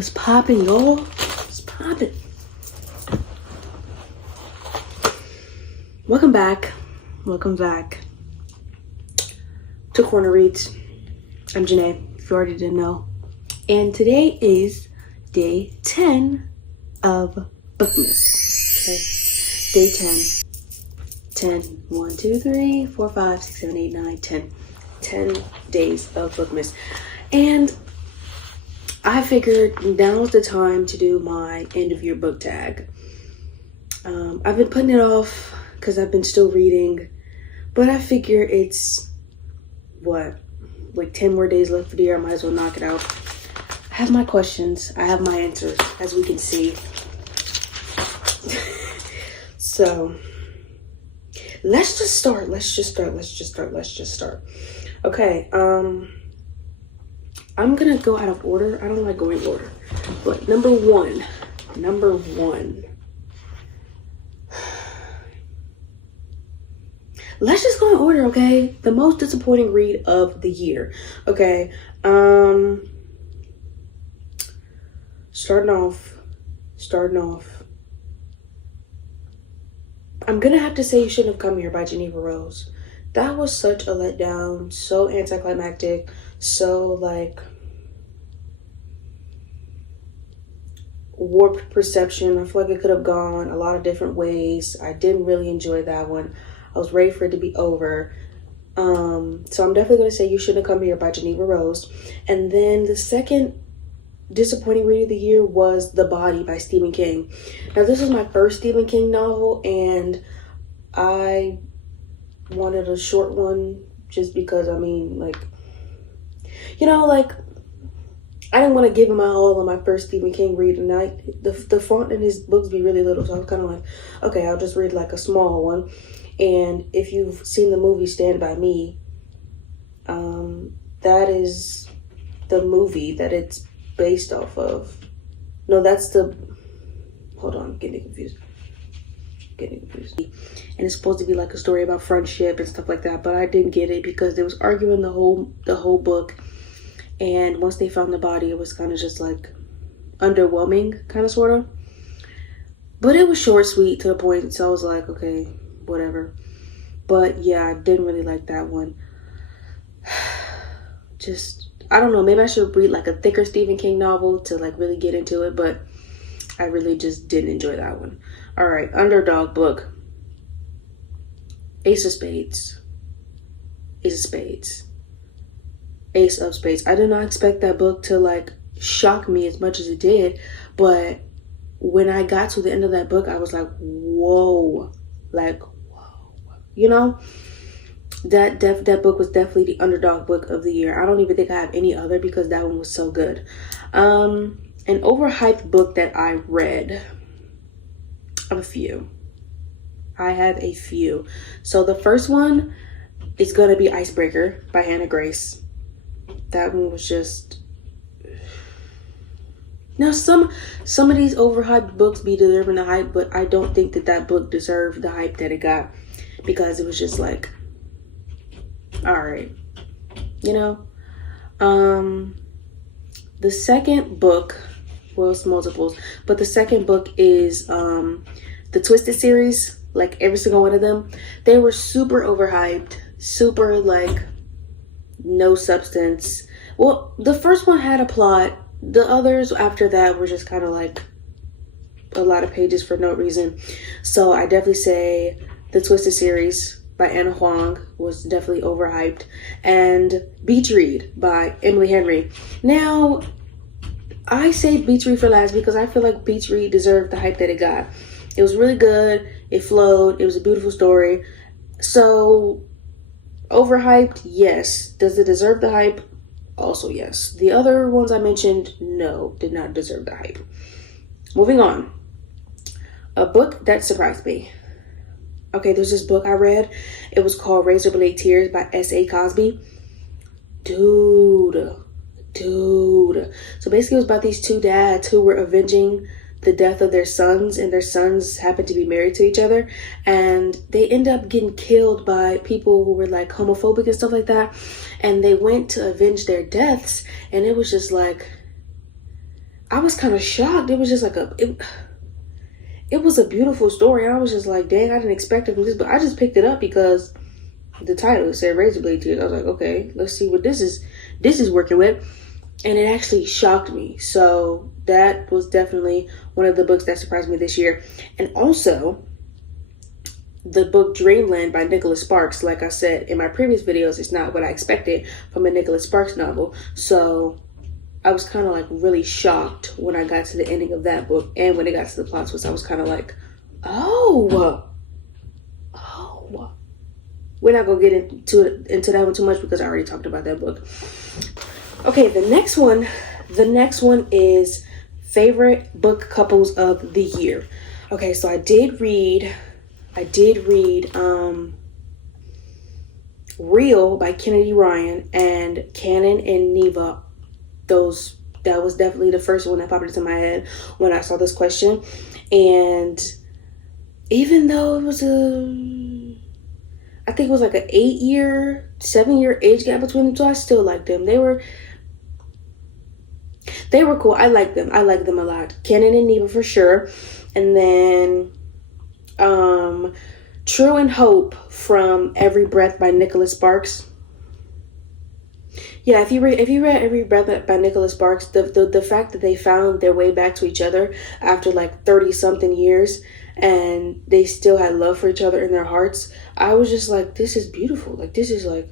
What's poppin', y'all? What's poppin'? Welcome back. Welcome back to Corner Reads. I'm Janae, if you already didn't know. And today is day 10 of Bookmas. Okay, day 10. 10. 1, 2, 3, 4, 5, 6, 7, 8, 9, 10. 10 days of Bookmas. And I figured now is the time to do my end of year book tag. I've been putting it off because I've been still reading, but I figure it's like 10 more days left for the year. I might as well knock it out. I have my questions, I have my answers, as we can see. So let's just start. Okay, I'm gonna go out of order. I don't like going in order. But number one. Let's just go in order, okay? The most disappointing read of the year. Okay. Starting off. I'm gonna have to say You Shouldn't Have Come Here by Geneva Rose. That was such a letdown, so anticlimactic, so like warped perception. I feel like it could have gone a lot of different ways. I didn't really enjoy that one. I was ready for it to be over. So I'm definitely going to say You Shouldn't Have Come Here by Geneva Rose. And then the second disappointing read of the year was The Body by Stephen King. Now, this is my first Stephen King novel, and I wanted a short one just because, I didn't want to give him my all on my first Stephen King read, and the font in his books be really little, so I was kind of like, okay, I'll just read like a small one. And if you've seen the movie Stand By Me, that is the movie that it's based off of. No, that's hold on, getting confused. And it's supposed to be like a story about friendship and stuff like that, but I didn't get it because they was arguing the whole book. And once they found the body, it was kind of just like underwhelming, kind of, sort of. But it was short, sweet, to the point. So I was like, okay, whatever. But yeah, I didn't really like that one. Just, I don't know. Maybe I should read like a thicker Stephen King novel to like really get into it. But I really just didn't enjoy that one. All right, underdog book. Ace of Spades. I did not expect that book to like shock me as much as it did, but when I got to the end of that book, I was like, whoa, you know, that book was definitely the underdog book of the year. I don't even think I have any other because that one was so good. An overhyped book that I read. I have a few. So the first one is gonna be Icebreaker by Hannah Grace. That one was just... Now, some of these overhyped books be deserving the hype, but I don't think that book deserved the hype that it got, because it was just like, all right, you know. The second book, well, it's multiples, but the second book is the Twisted series. Like every single one of them, they were super overhyped, super like no substance. Well, the first one had a plot. The others after that were just kind of like a lot of pages for no reason. So I definitely say the Twisted series by Anna Huang was definitely overhyped. And Beach Read by Emily Henry. Now, I say Beach Read for last because I feel like Beach Read deserved the hype that it got. It was really good. It flowed. It was a beautiful story. So, overhyped, yes. Does it deserve the hype? Also, yes. The other ones I mentioned, no, did not deserve the hype. Moving on. A book that surprised me. Okay, there's this book I read. It was called Razorblade Tears by S.A. Cosby. Dude. So basically it was about these two dads who were avenging the death of their sons, and their sons happened to be married to each other, and they end up getting killed by people who were like homophobic and stuff like that, and they went to avenge their deaths, and it was just like, I was kind of shocked. It was just like it was a beautiful story. I was just like, dang, I didn't expect it from this, but I just picked it up because the title said Razor Blade Tears. I was like, okay, let's see what this is working with. And it actually shocked me. So that was definitely one of the books that surprised me this year. And also, the book Dreamland by Nicholas Sparks, like I said in my previous videos, it's not what I expected from a Nicholas Sparks novel. So I was kind of like really shocked when I got to the ending of that book. And when it got to the plot twist, I was kind of like, oh. We're not going to get into that one too much because I already talked about that book. Okay, the next one is favorite book couples of the year. Okay, so I did read Real by Kennedy Ryan and Canon and Neva. That was definitely the first one that popped into my head when I saw this question. And even though it was I think it was like an 7-year age gap between them two, I still liked them. They were cool. I liked them a lot. Canon and Neva for sure. And then True and Hope from Every Breath by Nicholas Sparks. Yeah, if you read Every Breath by Nicholas Sparks, the fact that they found their way back to each other after like 30 something years and they still had love for each other in their hearts, I was just like, this is beautiful. Like, this is like,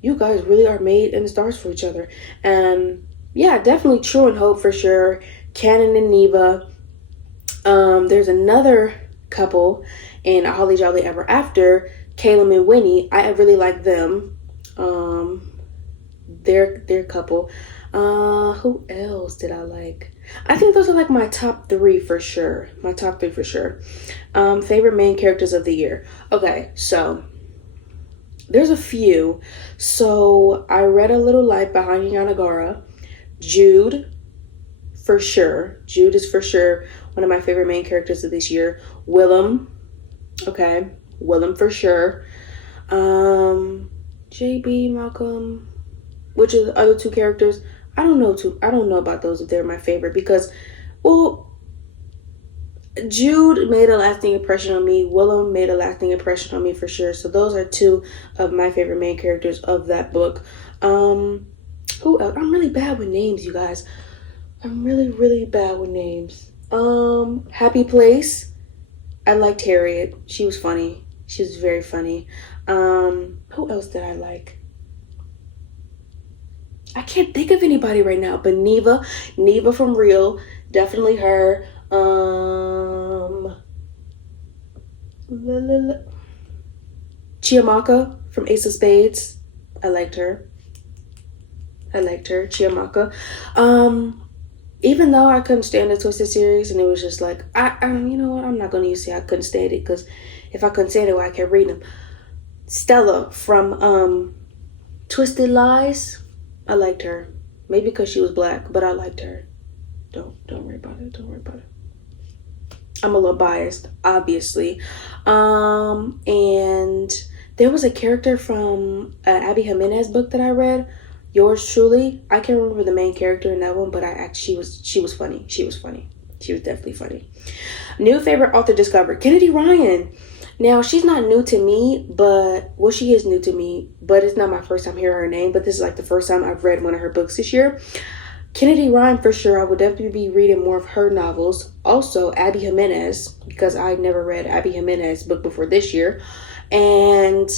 you guys really are made in the stars for each other. And yeah, definitely True and Hope for sure. Canon and Neva. There's another couple in A Holly Jolly Ever After, Caleb and Winnie. I really like them. Their couple. Who else did I like? I think those are like my top three for sure. Favorite main characters of the year. Okay, so there's a few. So I read A Little Light by Hanya Yanagara. Jude, for sure. Jude is for sure one of my favorite main characters of this year. Willem. Okay, Willem for sure. JB, Malcolm. Which are the other two characters? I don't know about those if they're my favorite because, well, Jude made a lasting impression on me. Willem made a lasting impression on me for sure. So those are two of my favorite main characters of that book. Who else? I'm really bad with names, you guys. I'm really, really bad with names. Happy Place. I liked Harriet. She was funny. She was very funny. Who else did I like? I can't think of anybody right now, but Neva from Real, definitely her. Chiamaka from Ace of Spades, I liked her. Chiamaka. Even though I couldn't stand the Twisted series, and it was just like, you know what, I'm not gonna say I couldn't stand it, because if I couldn't stand it, well, I kept reading them. Stella from Twisted Lies, I liked her. Maybe because she was black, but I liked her. Don't worry about it. I'm a little biased, obviously. And there was a character from Abby Jimenez book that I read, Yours Truly. I can't remember the main character in that one, but she was funny. She was definitely funny. New favorite author discovered, Kennedy Ryan. Now, she's not new to me, well, she is new to me, but it's not my first time hearing her name, but this is like the first time I've read one of her books this year. Kennedy Ryan, for sure. I would definitely be reading more of her novels. Also, Abby Jimenez, because I never read Abby Jimenez's book before this year. And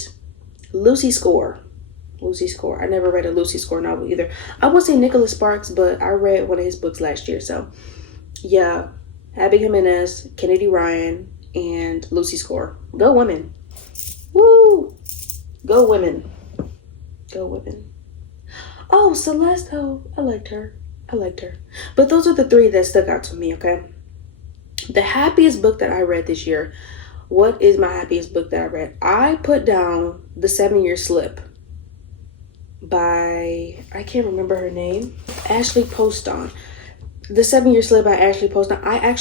Lucy Score. I never read a Lucy Score novel either. I would say Nicholas Sparks, but I read one of his books last year. So, yeah, Abby Jimenez, Kennedy Ryan, and Lucy Score. Go women. Woo! Go women. Oh, Celeste. Oh, I liked her. But those are the three that stuck out to me, okay? The happiest book that I read this year. What is my happiest book that I read? I put down The 7-Year Slip by, I can't remember her name, Ashley Poston. The 7-Year Slip by Ashley Poston. I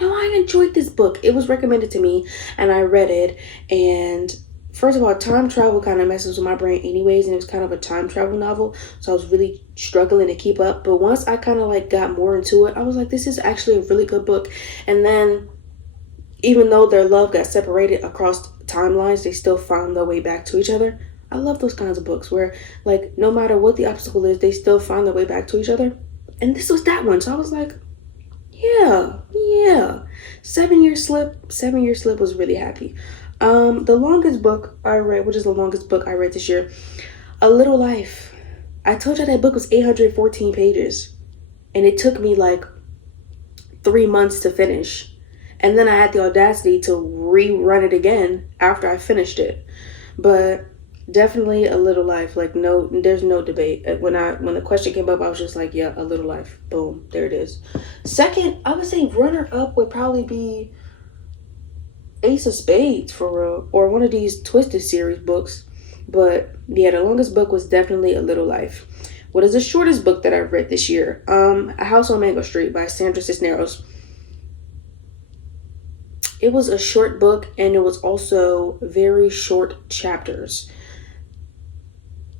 know I enjoyed this book. It was recommended to me and I read it, and first of all, time travel kind of messes with my brain anyways, and it was kind of a time travel novel, so I was really struggling to keep up. But once I kind of like got more into it, I was like, this is actually a really good book. And then even though their love got separated across timelines, they still found their way back to each other. I love those kinds of books where, like, no matter what the obstacle is, they still find their way back to each other. And this was that one. So I was like, yeah. 7-year slip. 7-year slip was really happy. The longest book I read, which is the longest book I read this year, A Little Life. I told you that book was 814 pages. And it took me like 3 months to finish. And then I had the audacity to rerun it again after I finished it. But definitely A Little Life. Like, no, there's no debate. When the question came up, I was just like, yeah, A Little Life. Boom, there it is. Second, I would say runner up would probably be Ace of Spades, for real, or one of these Twisted series books. But yeah, the longest book was definitely A Little Life. What is the shortest book that I've read this year? A House on Mango Street by Sandra Cisneros. It was a short book, and it was also very short chapters.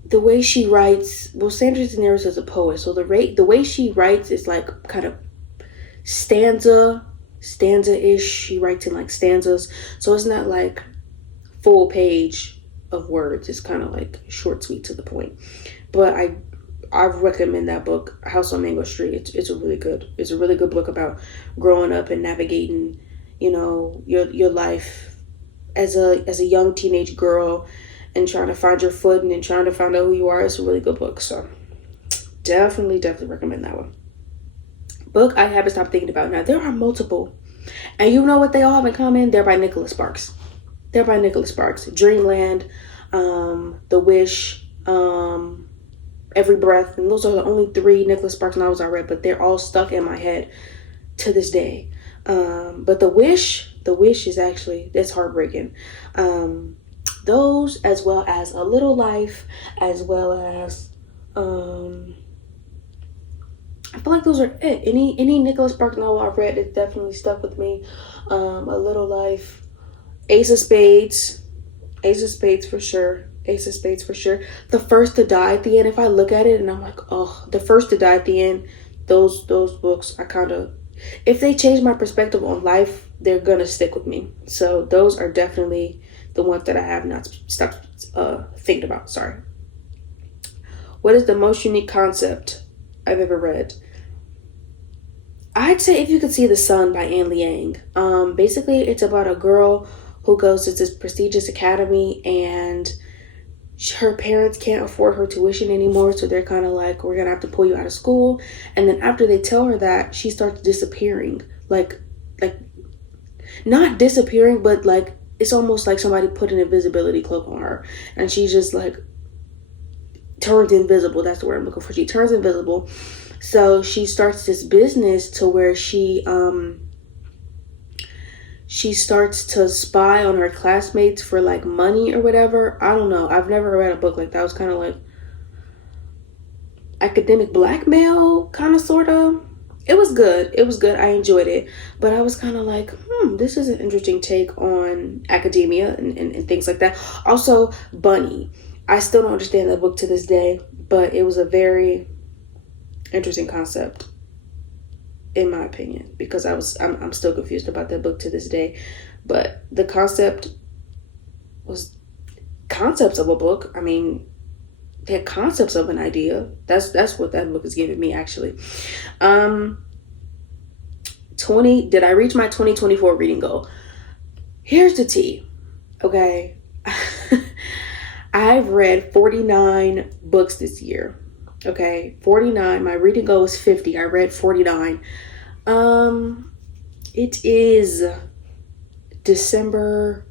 The way she writes, well, Sandra Cisneros is a poet, so the way she writes is like kind of stanza-ish. She writes in like stanzas, so it's not like full page of words. It's kind of like short, sweet, to the point. But I recommend that book, House on Mango Street. It's a really good book about growing up and navigating, you know, your life as a young teenage girl and trying to find your footing and trying to find out who you are. It's a really good book. So definitely recommend that one. Book I haven't stopped thinking about. Now, there are multiple. And you know what they all have in common? They're by Nicholas Sparks. Dreamland, The Wish, Every Breath. And those are the only 3 Nicholas Sparks novels I read, but they're all stuck in my head to this day. But The Wish is actually, that's heartbreaking. Those, as well as A Little Life, as well as I feel like those are it. Any Nicholas Sparks novel I've read, it definitely stuck with me. A Little Life, Ace of Spades for sure. The First to Die at the End. If I look at it and I'm like, oh, The First to Die at the End, those books, I kind of, if they change my perspective on life, they're gonna stick with me. So those are definitely the ones that I have not stopped thinking about. Sorry. What is the most unique concept I've ever read? I'd say If You Could See the Sun by Anne Liang. Basically, it's about a girl who goes to this prestigious academy, and her parents can't afford her tuition anymore, so they're kind of like, we're gonna have to pull you out of school. And then after they tell her that, she starts disappearing. Like not disappearing, but like it's almost like somebody put an invisibility cloak on her, and she just like turns invisible. That's the word I'm looking for. She turns invisible. So she starts this business to where she starts to spy on her classmates for like money or whatever. I don't know. I've never read a book like that. It was kind of like academic blackmail, kind of, sort of. It was good. I enjoyed it. But I was kind of like, this is an interesting take on academia and things like that. Also, Bunny. I still don't understand that book to this day, but it was a very interesting concept, in my opinion, because I'm still confused about that book to this day. But the concept was concepts of a book. I mean, they had concepts of an idea. That's what that book is giving me, actually. Did I reach my 2024 reading goal? Here's the tea. Okay. I've read 49 books this year. Okay, 49. My reading goal was 50. I read 49. It is December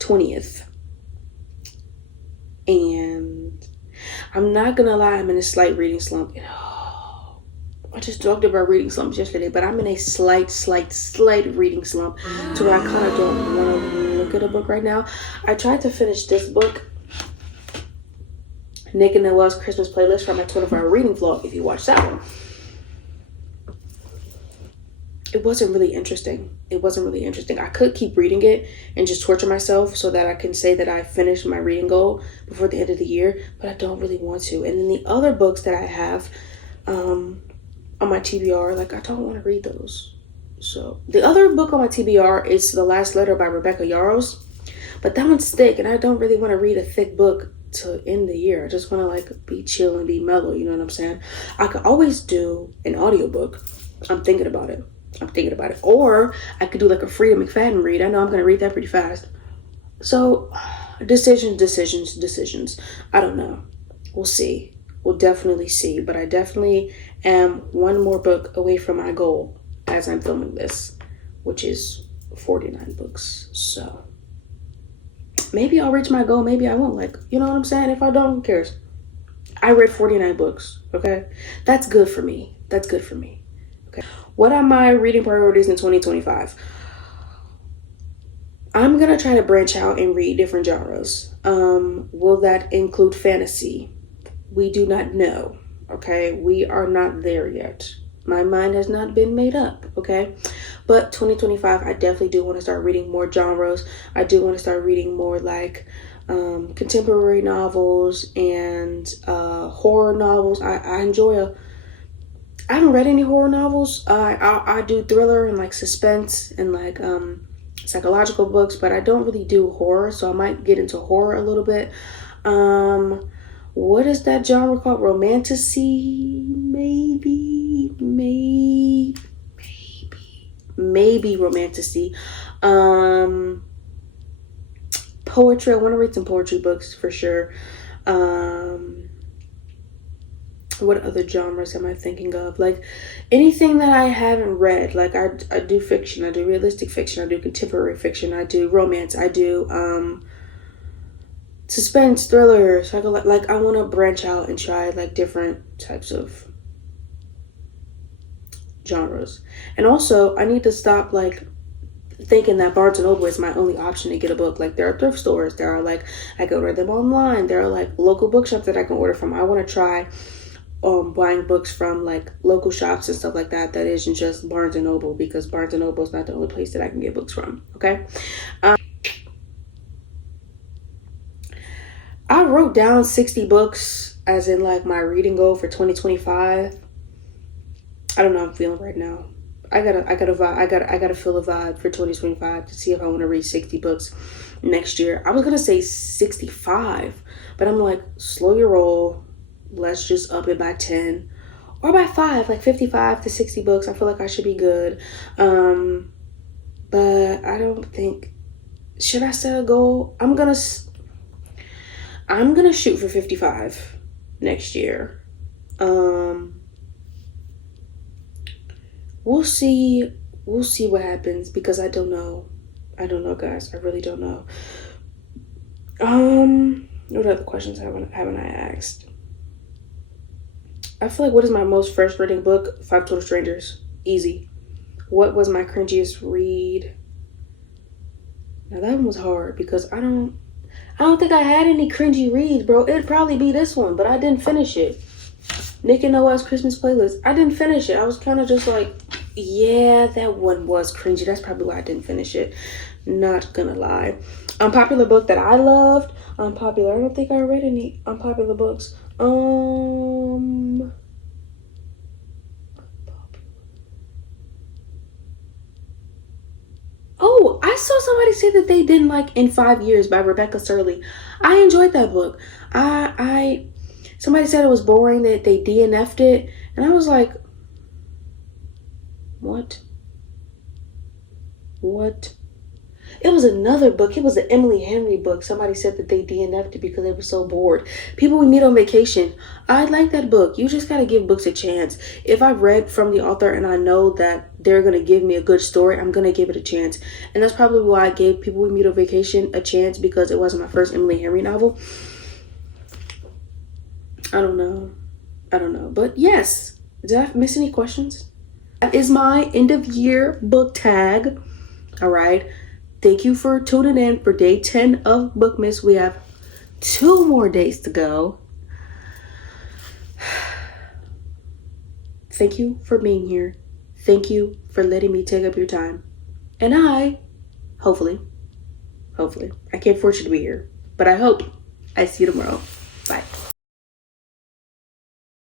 20th. And I'm not gonna lie, I'm in a slight reading slump. I just talked about reading slumps yesterday, but I'm in a slight reading slump to where I kind of don't want to look at a book right now. I tried to finish this book, Nick and Noel's Christmas Playlist, from my 24-hour reading vlog, if you watch that one. it wasn't really interesting. It wasn't really interesting. I could keep reading it and just torture myself so that I can say that I finished my reading goal before the end of the year, but I don't really want to. And then the other books that I have on my TBR, like I don't want to read those. So the other book on my TBR is The Last Letter by Rebecca Yarros, but that one's thick and I don't really want to read a thick book to end the year. I just want to like be chill and be mellow, you know what I'm saying? I could always do an audiobook. I'm thinking about it. Or I could do like a Frida McFadden read. I know I'm going to read that pretty fast. So decisions. I don't know. We'll see. We'll definitely see. But I definitely am one more book away from my goal as I'm filming this, which is 49 books. So maybe I'll reach my goal. Maybe I won't. Like, you know what I'm saying? If I don't, who cares? I read 49 books. Okay. That's good for me. Okay. What are my reading priorities in 2025? I'm going to try to branch out and read different genres. Will that include fantasy? We do not know. Okay. We are not there yet. My mind has not been made up. Okay. But 2025, I definitely do want to start reading more genres. I do want to start reading more like contemporary novels and horror novels. I haven't read any horror novels. I do thriller and like suspense and like psychological books, but I don't really do horror, so I might get into horror a little bit. What is that genre called? Romantasy? Maybe romantasy. Poetry. I want to read some poetry books for sure. What other genres am I thinking of? Like anything that I haven't read. Like I do fiction, I do realistic fiction, I do contemporary fiction, I do romance, I do suspense, thrillers. I want to branch out and try like different types of genres. And also I need to stop like thinking that Barnes and Noble is my only option to get a book. Like there are thrift stores, there are like I can order them online, there are like local bookshops that I can order from. I want to try buying books from like local shops and stuff like that isn't just Barnes and Noble, because Barnes and Noble is not the only place that I can get books from. Okay. I wrote down 60 books as in like my reading goal for 2025. I don't know how I'm feeling right now. I gotta feel a vibe for 2025 to see if I want to read 60 books next year. I was gonna say 65, but I'm like, slow your roll. Let's just up it by 10 or by 5, like 55 to 60 books. I feel like I should be good. But I don't think, should I set a goal? I'm gonna shoot for 55 next year. We'll see what happens, because I don't know, guys. I really don't know. What other questions haven't I asked? I feel like, what is my most frustrating book? 5 Total Strangers. Easy. What was my cringiest read? Now that one was hard, because I don't think I had any cringy reads, bro. It'd probably be this one, but I didn't finish it. Nick and Noah's Christmas Playlist. I didn't finish it. I was kind of just like, yeah, that one was cringy. That's probably why I didn't finish it. Not gonna lie. Unpopular book that I loved. Unpopular. I don't think I read any unpopular books. Oh, I saw somebody say that they didn't like In 5 Years by Rebecca Surley. I enjoyed that book. Somebody said it was boring, that they DNF'd it, and I was like, what? It was another book. It was an Emily Henry book. Somebody said that they DNF'd it because they were so bored. People We Meet on Vacation. I like that book. You just got to give books a chance. If I read from the author and I know that they're going to give me a good story, I'm going to give it a chance. And that's probably why I gave People We Meet on Vacation a chance, because it wasn't my first Emily Henry novel. I don't know. But yes. Did I miss any questions? That is my end of year book tag. All right. Thank you for tuning in for day 10 of Bookmas. We have 2 more days to go. Thank you for being here. Thank you for letting me take up your time. And I, hopefully, I can't force you to be here, but I hope I see you tomorrow. Bye.